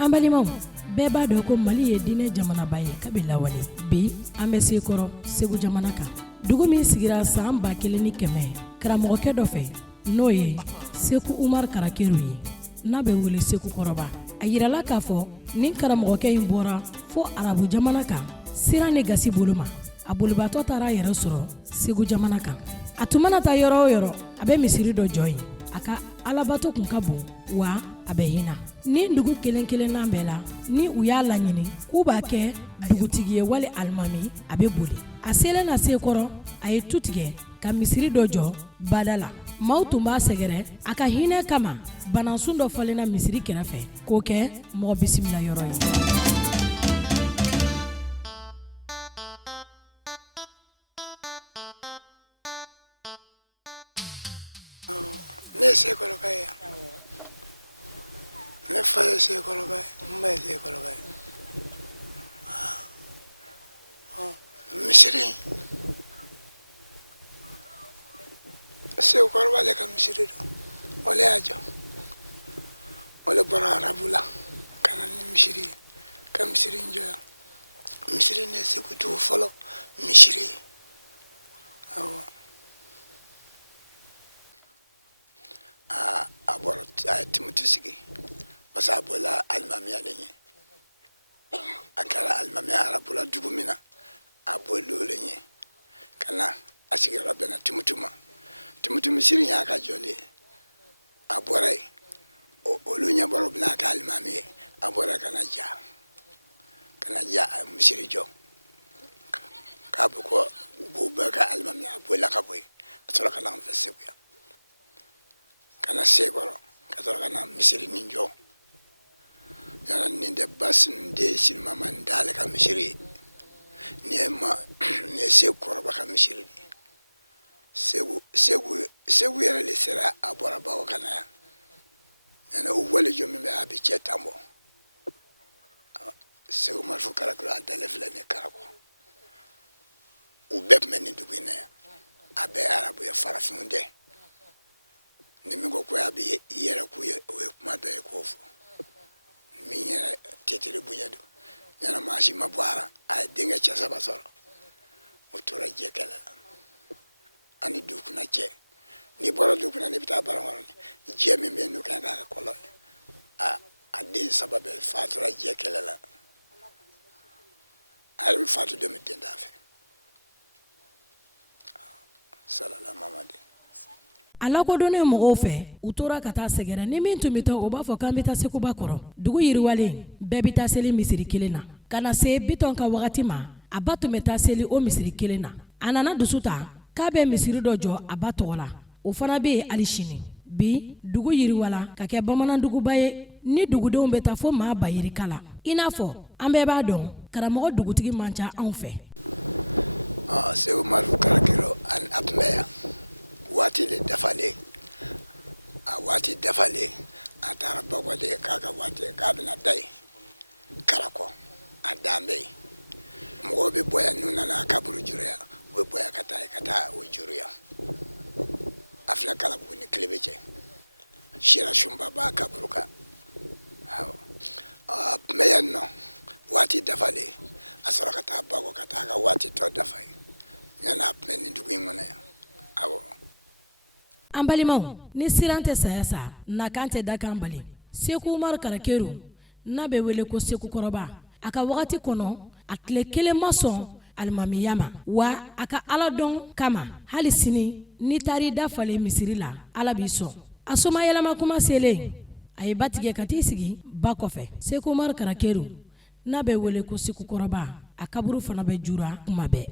An balimaw bɛɛ b'a dɔn ko Mali ye diinɛ jamanaba ye kabi lawale. Bi an bɛ Sekɔrɔ Segu jamana kan. Dugu min sigira san 1100 karamɔgɔkɛ dɔ fɛ n'o ye Seku Umaru Karakeru ye n'a bɛ wele Seku Kɔrɔba. A yirala k'a fɔ nin karamɔgɔkɛ in bɔra fo arabu jamana kan siran ni gasi bolo ma. A bolibaatɔ taara a yɛrɛ sɔrɔ Segu jamana kan. A tun mana taa yɔrɔ o yɔrɔ a bɛ misiri dɔ jɔ yen. A ka alabato kun ka bon wa a bɛ hinɛ. Ni dugu kelen kelenna bɛɛ la ni u y'a laɲini k'u b'a kɛ dugutigi ye wali alimami a bɛ boli. A selen na Sekɔrɔ a ye tu tigɛ ka misiri dɔ jɔ bada la. Maaw tun b'a sɛgɛrɛ a ka hinɛ kama banasun dɔ falenna misiri kɛrɛfɛ k'o kɛ mɔgɔ bisimila yɔrɔ ye. Ne Sekɔrɔba ye ne fa ye Sekɔrɔba ye n ba ye Sekɔrɔba ye. Misiri Sekɔrɔba le ka misiri don o le y'a jɔ o le bɔra arabu la ka na ni misiri ye ka misiri in jɔ yan. Misiri ne Segu dugu fɔlɔ misiri ye. Awɔ. A bɔra a ye Timutu sigi parce que a bɔla alimamiya le ɲɛ. A kɛra alimamiya arabu la dugu min na a bɔla o le ɲɛ ka na a sigiyɔrɔ bɛnna Timutu ma. Timutu misiri y'a ka jɔlen a bɔra yen olu ɲɛ bɔra u bɛna a kɛ alimami ye a bɔra ka na ja a ye misiri jɔ k'a bɛ ko u b'u bɛɛ ka alimamiya a bɔla ka bɔ yen a sɔrɔ ka na an fɛ Segu yan. Kana Sekɔrɔ ka sɔrɔ ka na misiri nin jɔ yala nin tɛ basi nin tɛ sirimama nin t'ale ka misiri ye nin ye Sekɔrɔba ka misiri de ye. Segu yɛrɛ de sera a bɔra bawo ka na yan yana u wale jɔ min bɛ a bɛ cɛ tan bɔ Segu Marifu Karakeru a dalen filɛ ne Karakɔ u bɛɛ tun bɛ nin dugu in na yan a bɛɛ ye arabu ye farafinw tɛ. Ni min ko a bɛ yɛrɛ k'u ye o ye kuma dɔ ye k'o fɔ min yɛrɛ tɛtiri bonya don yana maa si ma bɔ ara a ye denkɛ cɛ 3 sɔrɔ o tora jɛ kɛlɛ la ani dukuna cɛ ni bɔra dukuna ne bɛ taa Barankɔrɔ jɛ min bɛ yen n'o kan ka kɔlɔ ye a den 3 bɛɛ fatura jɛ kɛlɛ la a yɛrɛ bɛ fatu don min den t'a fɛ salala mamadi. A lakodɔnnen mɔgɔw fɛ u tora ka taa sɛgɛrɛ ni min tun bɛ taa o b'a fɔ k'an bɛ taa Sekuba kɔrɔ dugu yiriwalen bɛɛ bɛ taa seli misiri kelen na ka na se Bitɔn ka wagati ma a ba tun bɛ taa seli o misiri kelen na a nana dusu ta k'a bɛ misiri dɔ jɔ a ba tɔgɔ la o fana bɛ yen hali sini bi dugu yiriwala ka kɛ bamananduguba ye ni dugudenw bɛ taa fo maa bayirika la i n'a fɔ an bɛɛ b'a dɔn karamɔgɔ dugutigi man ca anw fɛ. Segu Marifu Karakeru a tun bɛ yan waati le dafalen a waati dafalen a taara Bakɔde k'a ka waati k'a bɛna da yen Karakɔ a dan bɛ yen mɔgɔw bɛ bɔ yan n'u nana a kaburu juruya u bɛ bɔ yan ka taa o juruya a filɛ Kalabugu ni Kilebe cɛ Sira Sunba b'a kaburu kan awɔ a tun bɛ yan nɔ waati dafalen a sɔrɔ ka taa Bakɔ ka taa a ka waati tɔ dafa yen yanni a tun bɛ nin dugu in kɔnɔ yan awɔ. An balimaw ni siran tɛ saya sa na kan tɛ da kan bali Seku Umaru Karakeru n'a bɛ wele ko Seku Kɔrɔba a ka wagati kɔnɔ a tile kelen ma sɔn alimamiya ma wa a ka ala dɔn kama hali sini ni taari da falen misiri la ala b'i sɔn a soma yɛlɛma kuma selen a ye ba tigɛ ka t'i sigi ba kɔfɛ Seku Umaru Karakeru n'a bɛ wele ko Seku Kɔrɔba a kaburu fana bɛ jura kuma bɛɛ.